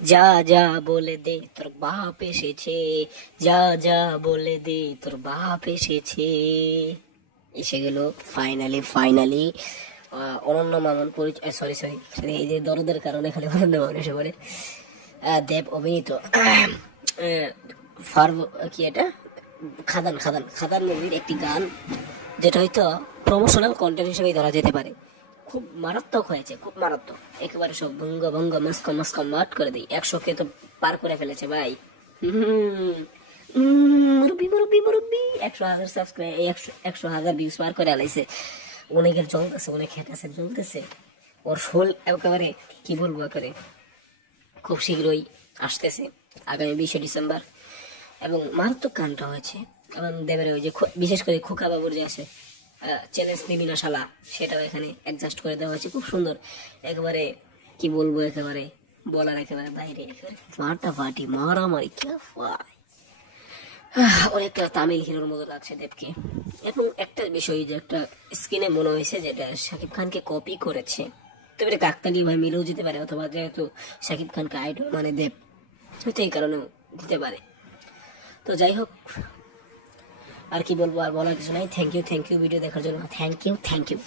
যা যা বলে দে তোর বাপ এসেছে, যা যা বলে দে তোর বাপ এসেছে। এসে গেল ফাইনালি ফাইনালি। অনন্য মামুন পরিচয়, সরি সরি, এই যে দরদের কারণে খালি অনন্য মামুন এসে বলে। দেব অভিনীত ফার্ভ, কি এটা, খাদান খাদান খাদান মুভির একটি গান, যেটা হয়তো প্রমোশনাল কন্টেন্ট হিসেবেই ধরা যেতে পারে। খুব মারাত্মক হয়েছে, খুব মারাত্মক, একেবারে সব ভঙ্গ ভঙ্গ মস্ক মস্ক মাট করে দিই। 100কে তো পার করে ফেলেছে ভাই। মুরব্বি মুরব্বি মুরব্বি 100,000 সাবস্ক্রাইব, 100,000 ভিউজ পার করে আলাইছে। অনেকের চলতেছে, অনেক হেটাছে চলতেছে। ওর শোল একেবারে কি বলবো, একেবারে খুব শীঘ্রই আসতেছে, আগামী 20 ডিসেম্বর। এবং মারাত্মক গানটা হয়েছে। এবং দেবের ওই যে বিশেষ করে খোকা বাবুর যে আছে চ্যালেঞ্জ নিবি না শালা, সেটাও এখানে অ্যাডজাস্ট করে দেওয়া হয়েছে, খুব সুন্দর। একেবারে কি বলবো, একেবারে বলার একেবারে বাইরে, একেবারে ফাটাফাটি মারামারি অনেকটা তামিল হিরোর মতো লাগছে দেবকে। এবং একটা বিষয় যে একটা স্ক্রিনে মনে হয়েছে যেটা শাকিব খানকে কপি করেছে, তবে এটা কাকতালীয় ভাই মিলেও যেতে পারে, অথবা যেহেতু শাকিব খানকে আইডল মানে দেব, হয়তো এই কারণেও দিতে পারে। তো যাই হোক, আর কি বলবো, আর বলার কিছু নাই। থ্যাংক ইউ ভিডিও দেখার জন্য, থ্যাংক ইউ।